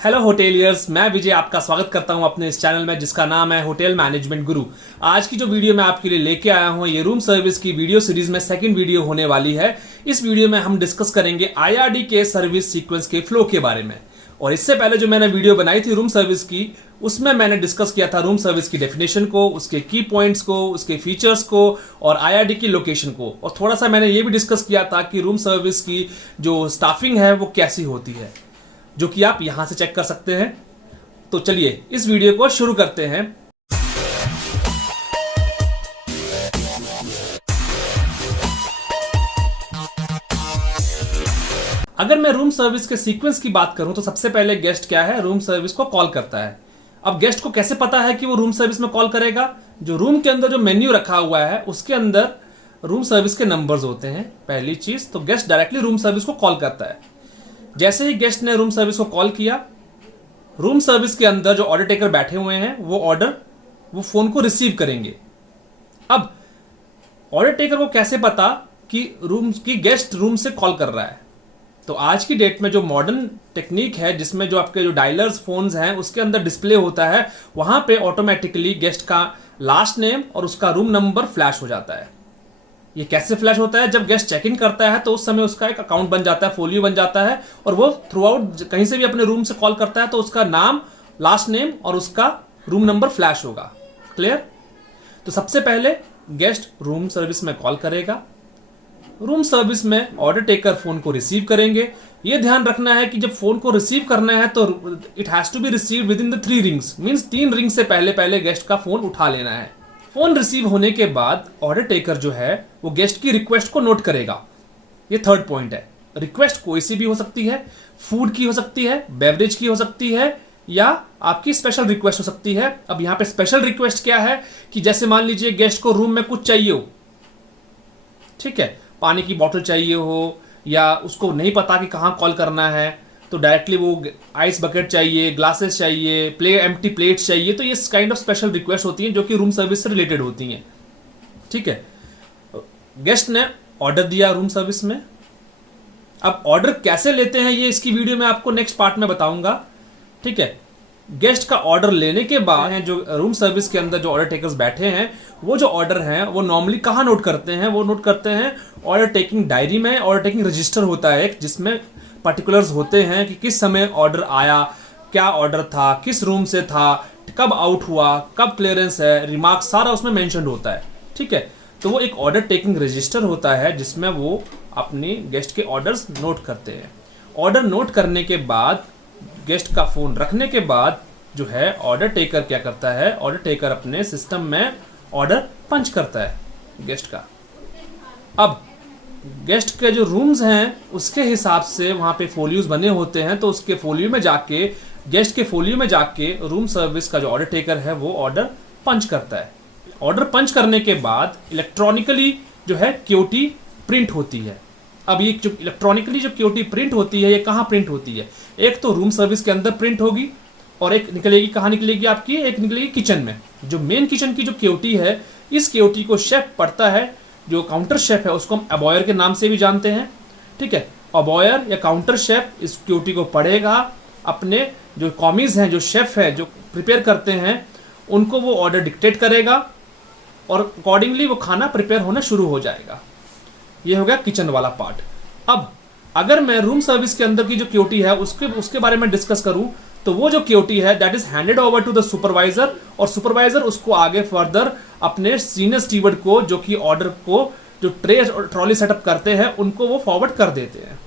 Hello hoteliers, मैं विजय आपका स्वागत करता हूं अपने इस चैनल में जिसका नाम है होटल मैनेजमेंट गुरु। आज की जो वीडियो मैं आपके लिए लेके आया हूं ये रूम सर्विस की वीडियो सीरीज में सेकंड वीडियो होने वाली है। इस वीडियो में हम डिस्कस करेंगे आईआरडी के सर्विस सीक्वेंस के फ्लो के बारे में। और इससे पहले जो मैंने वीडियो बनाई थी रूम सर्विस की, उसमें मैंने डिस्कस किया था रूम सर्विस की डेफिनेशन को, उसके की पॉइंट्स को, उसके फीचर्स को और आईआरडी की लोकेशन को। और थोड़ा सा मैंने ये भी डिस्कस किया था कि रूम सर्विस की जो स्टाफिंग है वो कैसी होती है, जो कि आप यहां से चेक कर सकते हैं। तो चलिए इस वीडियो को शुरू करते हैं। अगर मैं रूम सर्विस के सीक्वेंस की बात करूं तो सबसे पहले गेस्ट क्या है, रूम सर्विस को कॉल करता है। अब गेस्ट को कैसे पता है कि वो रूम सर्विस में कॉल करेगा? जो रूम के अंदर जो मेन्यू रखा हुआ है उसके अंदर रूम सर्विस के नंबर्स होते हैं। पहली चीज तो गेस्ट डायरेक्टली रूम सर्विस को कॉल करता है। जैसे ही गेस्ट ने रूम सर्विस को कॉल किया, रूम सर्विस के अंदर जो ऑर्डर टेकर बैठे हुए हैं वो ऑर्डर वो फोन को रिसीव करेंगे। अब ऑर्डर टेकर को कैसे पता कि गेस्ट रूम से कॉल कर रहा है? तो आज की डेट में जो मॉडर्न टेक्निक है जिसमें जो आपके जो डायलर्स फोन्स हैं उसके अंदर डिस्प्ले होता है, वहां पे ऑटोमेटिकली गेस्ट का लास्ट नेम और उसका रूम नंबर फ्लैश हो जाता है। ये कैसे फ्लैश होता है? जब गेस्ट चेक इन करता है तो उस समय उसका एक अकाउंट बन जाता है, फोलियो बन जाता है, और वो थ्रू आउट कहीं से भी अपने रूम से कॉल करता है तो उसका नाम, लास्ट नेम और उसका रूम नंबर फ्लैश होगा। क्लियर? तो सबसे पहले गेस्ट रूम सर्विस में कॉल करेगा, रूम सर्विस में ऑर्डर टेकर फोन को रिसीव करेंगे। ये ध्यान रखना है कि जब फोन को रिसीव करना है तो it has to be receive within the 3 rings, means 3 ring से पहले गेस्ट का फोन उठा लेना है। फोन रिसीव होने के बाद ऑर्डर टेकर जो है वो गेस्ट की रिक्वेस्ट को नोट करेगा। ये थर्ड पॉइंट है। रिक्वेस्ट कोई सी भी हो सकती है, फूड की हो सकती है, बेवरेज की हो सकती है, या आपकी स्पेशल रिक्वेस्ट हो सकती है। अब यहां पे स्पेशल रिक्वेस्ट क्या है कि जैसे मान लीजिए गेस्ट को रूम में कुछ चाहिए हो, ठीक है, पानी की बोतल चाहिए हो, या उसको नहीं पता कि कहां कॉल करना है तो डायरेक्टली वो आइस बकेट चाहिए, ग्लासेस चाहिए, एम्प्टी प्लेट्स चाहिए, तो ये काइंड ऑफ स्पेशल रिक्वेस्ट होती हैं जो कि रूम सर्विस से रिलेटेड होती हैं। ठीक है, गेस्ट ने ऑर्डर दिया रूम सर्विस में। अब ऑर्डर कैसे लेते हैं ये इसकी वीडियो में आपको नेक्स्ट पार्ट में बताऊंगा। ठीक है, गेस्ट का ऑर्डर लेने के बाद जो रूम सर्विस के अंदर जो ऑर्डर टेकर्स बैठे हैं वो जो ऑर्डर हैं वो नॉर्मली कहाँ नोट करते हैं? वो नोट करते हैं ऑर्डर टेकिंग डायरी में। ऑर्डर टेकिंग रजिस्टर होता है एक, जिसमें पर्टिकुलर्स होते हैं कि किस समय ऑर्डर आया, क्या ऑर्डर था, किस रूम से था, कब आउट हुआ, कब क्लियरेंस है, रिमार्क, सारा उसमें मेंशन होता है। ठीक है, तो वो एक ऑर्डर टेकिंग रजिस्टर होता है जिसमें वो अपनी गेस्ट के ऑर्डर्स नोट करते हैं। ऑर्डर नोट करने के बाद गेस्ट का फोन रखने के बाद जो है ऑर्डर टेकर क्या करता है? ऑर्डर टेकर अपने सिस्टम में ऑर्डर पंच करता है गेस्ट का। अब गेस्ट के जो रूम्स हैं उसके हिसाब से वहां पे फोलियोज बने होते हैं, तो उसके फोलियो में जाके, गेस्ट के फोलियो में जाके रूम सर्विस का जो ऑर्डर टेकर है वो ऑर्डर पंच करता है। ऑर्डर पंच करने के बाद इलेक्ट्रॉनिकली जो है क्यूटी प्रिंट होती है। अब ये जो इलेक्ट्रॉनिकली जो क्यूटी प्रिंट होती है ये कहाँ प्रिंट होती है? एक तो रूम सर्विस के अंदर प्रिंट होगी और एक निकलेगी कहाँ निकलेगी आपकी? एक निकलेगी किचन में। जो मेन किचन की जो क्यूटी है, इस क्यूटी को शेफ पढ़ता है, जो काउंटर शेफ है उसको हम अबॉयर के नाम से भी जानते हैं। ठीक है, अबॉयर या काउंटर शेफ इस क्यूटी को पढ़ेगा, अपने जो कॉमीज हैं, जो शेफ है, जो प्रिपेयर करते हैं, उनको वो ऑर्डर डिक्टेट करेगा और अकॉर्डिंगली वो खाना प्रिपेयर होना शुरू हो जाएगा। ये हो गया किचन वाला पार्ट। अब अगर मैं रूम सर्विस के अंदर की जो क्यूटी है उसके बारे में डिस्कस करूं तो वो जो क्यूटी है that is handed over to the supervisor, और सुपरवाइजर उसको आगे फर्दर अपने सीनियर स्टीवर्ड को, जो कि ऑर्डर को जो ट्रे और ट्रॉली सेटअप करते हैं, उनको वो फॉरवर्ड कर देते हैं।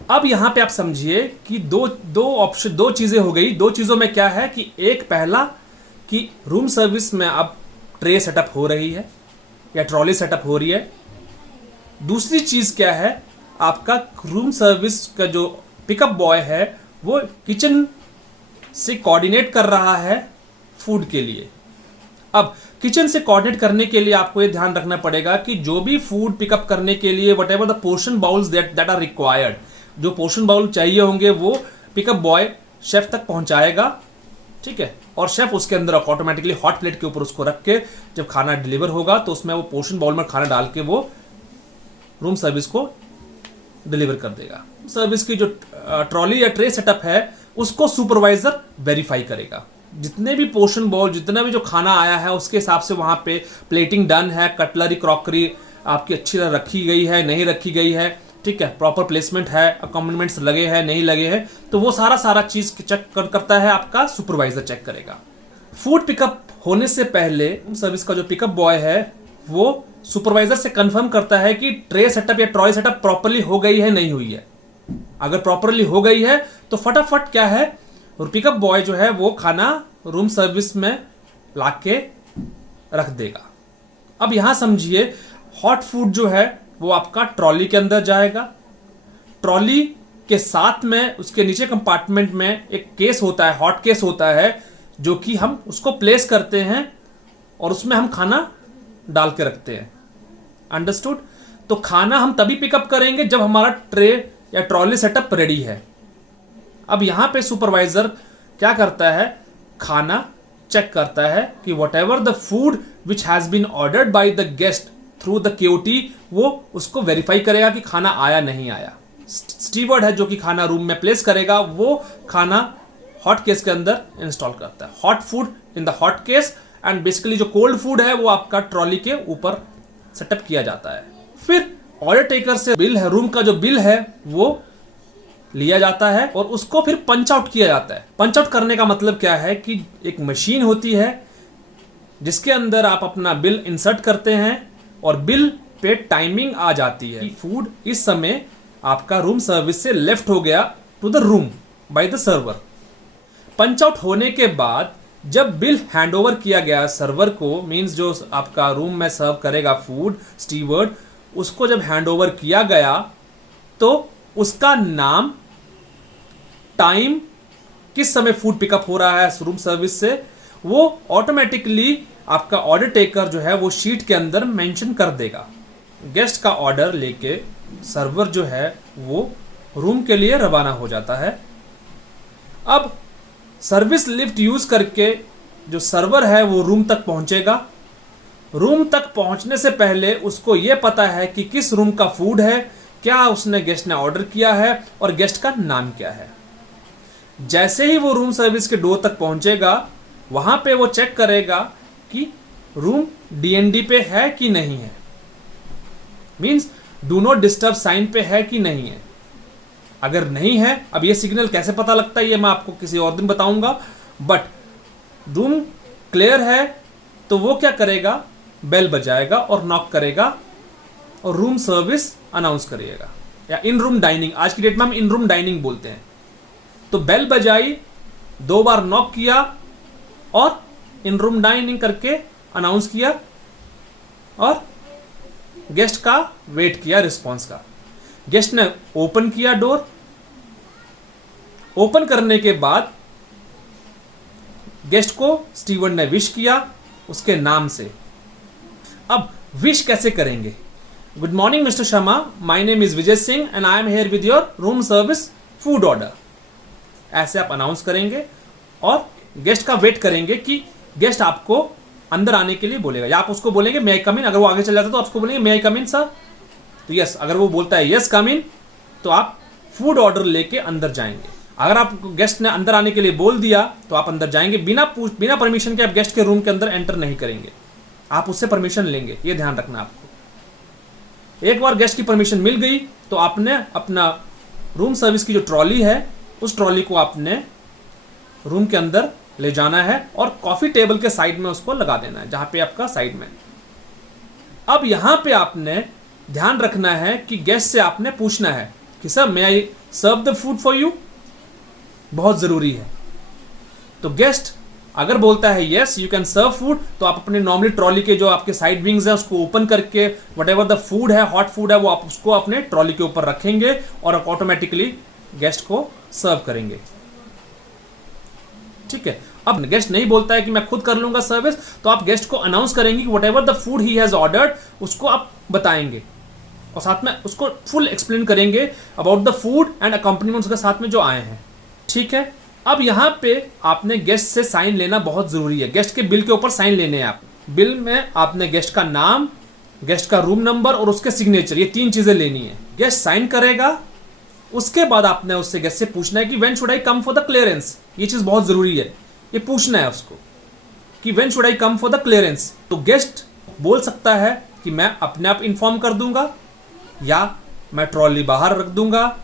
अब यहां पे आप समझिए कि दो चीजें हो गई। दो चीजों में क्या है कि एक, पहला कि रूम सर्विस में अब ट्रे सेटअप हो रही है या ट्रॉली सेटअप हो रही है। दूसरी चीज क्या है, आपका रूम सर्विस का जो पिकअप बॉय है वो किचन से कोऑर्डिनेट कर रहा है फूड के लिए। अब किचन से कोऑर्डिनेट करने के लिए आपको ये ध्यान रखना पड़ेगा कि जो भी फूड पिकअप करने के लिए whatever the portion bowls that are required, जो पोर्शन बाउल चाहिए होंगे वो पिकअप बॉय शेफ तक पहुंचाएगा। ठीक है, और शेफ उसके अंदर ऑटोमेटिकली हॉट प्लेट के ऊपर उसको रख के जब खाना डिलीवर होगा तो उसमें वो पोर्शन बाउल में खाना डाल के वो रूम सर्विस को डिलीवर कर देगा। सर्विस की जो ट्रॉली या ट्रे सेटअप है उसको सुपरवाइजर वेरीफाई करेगा। जितने भी पोर्शन बॉल, जितना भी जो खाना आया है उसके हिसाब से वहां पे प्लेटिंग डन है, कटलरी क्रॉकरी आपकी अच्छी तरह रखी गई है नहीं रखी गई है, ठीक है, प्रॉपर प्लेसमेंट है, अकोमोडेंट्स लगे हैं नहीं लगे हैं, तो वो सारा चीज चेक करता है आपका सुपरवाइजर, चेक करेगा। फूड पिकअप होने से पहले सर्विस का जो पिकअप बॉय है वो सुपरवाइजर से कंफर्म करता है कि ट्रे सेटअप या ट्रॉली सेटअप प्रॉपर्ली हो गई है नहीं हुई है। अगर प्रॉपर्ली हो गई है तो फटाफट क्या है, और पिकअप बॉय जो है वो खाना रूम सर्विस में लाके रख देगा। अब यहां समझिए, हॉट फूड जो है वो आपका ट्रॉली के अंदर जाएगा। ट्रॉली के साथ में उसके नीचे कंपार्टमेंट में एक केस होता है, हॉट केस होता है, जो कि हम उसको प्लेस करते हैं और उसमें हम खाना डाल के रखते हैं। अंडरस्टूड? तो खाना हम तभी पिकअप करेंगे जब हमारा ट्रे या ट्रॉली सेटअप रेडी है। अब यहां पे सुपरवाइजर क्या करता है, खाना चेक करता है कि whatever the food which has been ordered by the guest through the QT, वो उसको वेरीफाई करेगा कि खाना आया नहीं आया। स्टीवर्ड है जो कि खाना रूम में प्लेस करेगा, वो खाना हॉट केस के अंदर इंस्टॉल करता है। Hot food in the hot case, and basically जो कोल्ड फूड है वो आपका ट्रॉली के ऊपर सेटअप किया जाता है। फिर ऑर्डर टेकर से बिल है, रूम का जो बिल है वो लिया जाता है और उसको फिर पंच आउट किया जाता है। पंच आउट करने का मतलब क्या है कि एक मशीन होती है जिसके अंदर आप अपना बिल इंसर्ट करते हैं और बिल पे टाइमिंग आ जाती है कि फूड इस समय आपका रूम सर्विस से लेफ्ट हो गया to the room by the server. Punch out होने के बाद जब बिल हैंडओवर किया गया सर्वर को, मींस जो आपका रूम में सर्व करेगा फूड स्टीवर्ड, उसको जब हैंडओवर किया गया तो उसका नाम, टाइम, किस समय फूड पिकअप हो रहा है रूम सर्विस से, वो ऑटोमेटिकली आपका ऑर्डर टेकर जो है वो शीट के अंदर मेंशन कर देगा। गेस्ट का ऑर्डर लेके सर्वर जो है वो रूम के लिए रवाना हो जाता है। अब सर्विस लिफ्ट यूज करके जो सर्वर है वो रूम तक पहुंचेगा। रूम तक पहुंचने से पहले उसको यह पता है कि किस रूम का फूड है, क्या उसने गेस्ट ने ऑर्डर किया है और गेस्ट का नाम क्या है। जैसे ही वो रूम सर्विस के डोर तक पहुंचेगा, वहां पे वो चेक करेगा कि रूम डीएनडी पे है कि नहीं है, means do not disturb sign पे है कि नहीं है। अगर नहीं है, अब ये सिग्नल कैसे पता लगता है ये मैं आपको किसी और दिन बताऊंगा, बट रूम क्लियर है तो वो क्या करेगा, बेल बजाएगा और नॉक करेगा और रूम सर्विस अनाउंस करिएगा, या इन रूम डाइनिंग, आज की डेट में हम इन रूम डाइनिंग बोलते हैं। तो बेल बजाई, 2 बार नॉक किया और इन रूम डाइनिंग करके अनाउंस किया और गेस्ट का वेट किया रिस्पॉन्स का। गेस्ट ने ओपन किया डोर। ओपन करने के बाद गेस्ट को स्टीवर्ड ने विश किया उसके नाम से। अब विश कैसे करेंगे? Good morning mister Sharma, my name is Vijay Singh and I am here with your room service food order. ऐसे आप अनाउंस करेंगे और गेस्ट का वेट करेंगे कि गेस्ट आपको अंदर आने के लिए बोलेगा, या आप उसको बोलेंगे मे आई कम इन। अगर वो आगे चल जाता तो आप उसको बोलेंगे मे आई कम इन सर, तो यस। अगर वो बोलता है यस कम इन, तो आप फूड ऑर्डर लेके अंदर जाएंगे। अगर आप गेस्ट ने अंदर आने के लिए बोल दिया तो आप अंदर जाएंगे। बिना परमिशन के आप गेस्ट के रूम के अंदर एंटर नहीं करेंगे, आप उससे परमिशन लेंगे, ये ध्यान रखना आपको। एक बार गेस्ट की परमिशन मिल गई तो आपने अपना रूम सर्विस की जो ट्रॉली है उस ट्रॉली को आपने रूम के अंदर ले जाना है और कॉफी टेबल के साइड में उसको लगा देना है, जहां पे आपका साइड में। अब यहां पे आपने ध्यान रखना है कि गेस्ट से आपने पूछना है कि sir may I serve the food for you, बहुत जरूरी है। तो गेस्ट अगर बोलता है yes you can serve food, तो आप अपने नॉर्मली ट्रॉली के जो आपके साइड विंग्स हैं उसको ओपन करके वट एवर द फूड है, हॉट फूड है, वो आप उसको अपने ट्रॉली के ऊपर रखेंगे और ऑटोमेटिकली गेस्ट को सर्व करेंगे। ठीक है। अब गेस्ट नहीं बोलता है कि मैं खुद कर लूंगा सर्विस, तो आप गेस्ट को अनाउंस करेंगे कि whatever the food he has ordered, उसको आप बताएंगे और साथ में उसको फुल एक्सप्लेन करेंगे about the food and accompaniments के साथ में जो आए हैं। ठीक है। अब यहां पे आपने गेस्ट से साइन लेना बहुत जरूरी है। गेस्ट के बिल के ऊपर साइन लेने हैं आप। बिल में आपने गेस्ट का नाम, गेस्ट का रूम नंबर और उसके सिग्नेचर, ये 3 चीजें लेनी है। गेस्ट साइन करेगा उसके बाद आपने उससे गेस्ट से पूछना है कि when should I come for the clearance. ये चीज बहुत जरूरी है, ये पूछना है उसको कि when should I come for the clearance. तो गेस्ट बोल सकता है कि मैं अपने आप इन्फॉर्म कर दूंगा, या मैं ट्रॉली बाहर रख दूंगा,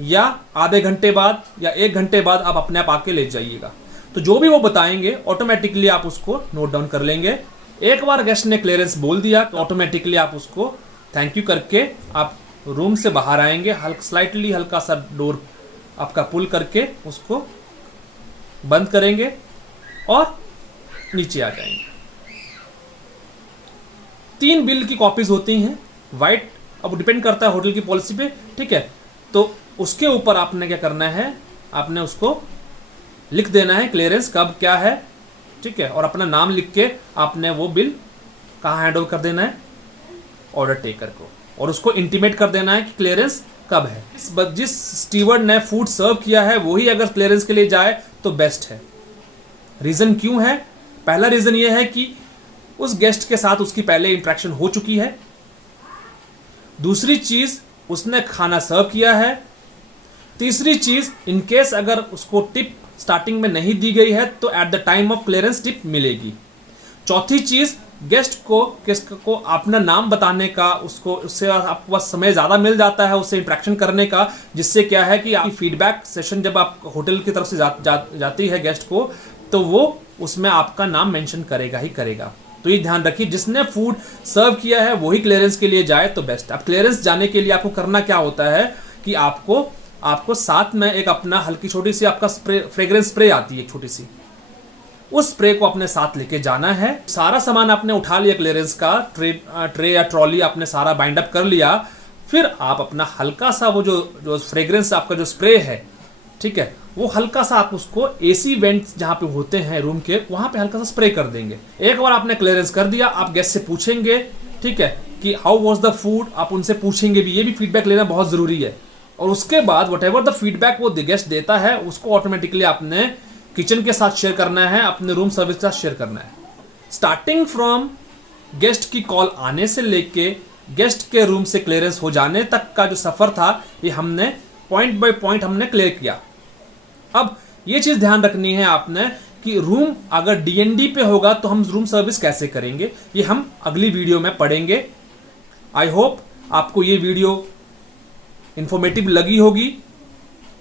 या आधे घंटे बाद या 1 घंटे बाद आप अपने आप आके ले जाइएगा। तो जो भी वो बताएंगे ऑटोमेटिकली आप उसको नोट डाउन कर लेंगे। एक बार गेस्ट ने क्लियरेंस बोल दिया तो ऑटोमेटिकली आप उसको थैंक यू करके आप रूम से बाहर आएंगे, स्लाइटली हल्का सा डोर आपका पुल करके उसको बंद करेंगे और नीचे आ जाएंगे। 3 बिल की कॉपीज होती हैं वाइट, अब डिपेंड करता है होटल की पॉलिसी पे, ठीक है। तो उसके ऊपर आपने क्या करना है, आपने उसको लिख देना है क्लियरेंस कब क्या है, ठीक है, और अपना नाम लिख के आपने वो बिल कहाँ हैंड ओवर कर देना है, ऑर्डर टेकर को, और उसको इंटीमेट कर देना है कि क्लियरेंस कब है। जिस स्टीवर्ड ने फूड सर्व किया है वही अगर क्लियरेंस के लिए जाए तो बेस्ट है। रीजन क्यों है? पहला रीजन ये है कि उस गेस्ट के साथ उसकी पहले इंटरेक्शन हो चुकी है। दूसरी चीज, उसने खाना सर्व किया है। तीसरी चीज, इनकेस अगर उसको टिप स्टार्टिंग में नहीं दी गई है तो at the time of clearance tip मिलेगी। चौथी चीज, गेस्ट को अपना नाम बताने का, उससे आपको समय ज्यादा मिल जाता है उससे इंटरेक्शन करने का, जिससे क्या है कि आपकी फीडबैक सेशन जब आप होटल की तरफ से जाती है गेस्ट को, तो वो उसमें आपका नाम मेंशन करेगा ही करेगा। तो ये ध्यान रखिए, जिसने फूड सर्व किया है वही क्लियरेंस के लिए जाए तो बेस्ट। अब क्लियरेंस जाने के लिए आपको करना क्या होता है कि आपको साथ में एक अपना हल्की छोटी सी आपका फ्रेग्रेंस स्प्रे आती है, एक छोटी सी, उस स्प्रे को अपने साथ लेके जाना है। सारा सामान आपने उठा लिया क्लियरेंस का, ट्रे या ट्रॉली आपने सारा बाइंड अप कर लिया, फिर आप अपना हल्का सा वो जो फ्रेग्रेंस आपका जो स्प्रे है, ठीक है, वो हल्का सा आप उसको एसी वेंट जहां पे होते हैं रूम के, वहां पे हल्का सा स्प्रे कर देंगे। एक बार आपने क्लियरेंस कर दिया, आप गेस्ट से पूछेंगे, ठीक है, कि हाउ वाज द फूड, आप उनसे पूछेंगे भी, ये भी फीडबैक लेना बहुत जरूरी है। और उसके बाद वट एवर द फीडबैक वो गेस्ट देता है उसको ऑटोमेटिकली आपने किचन के साथ शेयर करना है, अपने रूम सर्विस के साथ शेयर करना है। स्टार्टिंग फ्रॉम गेस्ट की कॉल आने से लेके गेस्ट के रूम से क्लियरेंस हो जाने तक का जो सफर था, ये हमने पॉइंट बाय पॉइंट हमने क्लियर किया। अब ये चीज ध्यान रखनी है आपने कि रूम अगर डीएनडी पे होगा तो हम रूम सर्विस कैसे करेंगे, ये हम अगली वीडियो में पढ़ेंगे। आई होप आपको ये वीडियो इंफॉर्मेटिव लगी होगी।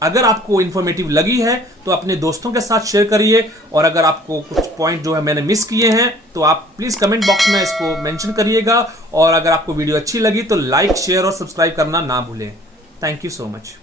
अगर आपको इंफॉर्मेटिव लगी है तो अपने दोस्तों के साथ शेयर करिए, और अगर आपको कुछ पॉइंट जो है मैंने मिस किए हैं तो आप प्लीज कमेंट बॉक्स में इसको मेंशन करिएगा। और अगर आपको वीडियो अच्छी लगी तो लाइक, शेयर और सब्सक्राइब करना ना भूलें। Thank you so much.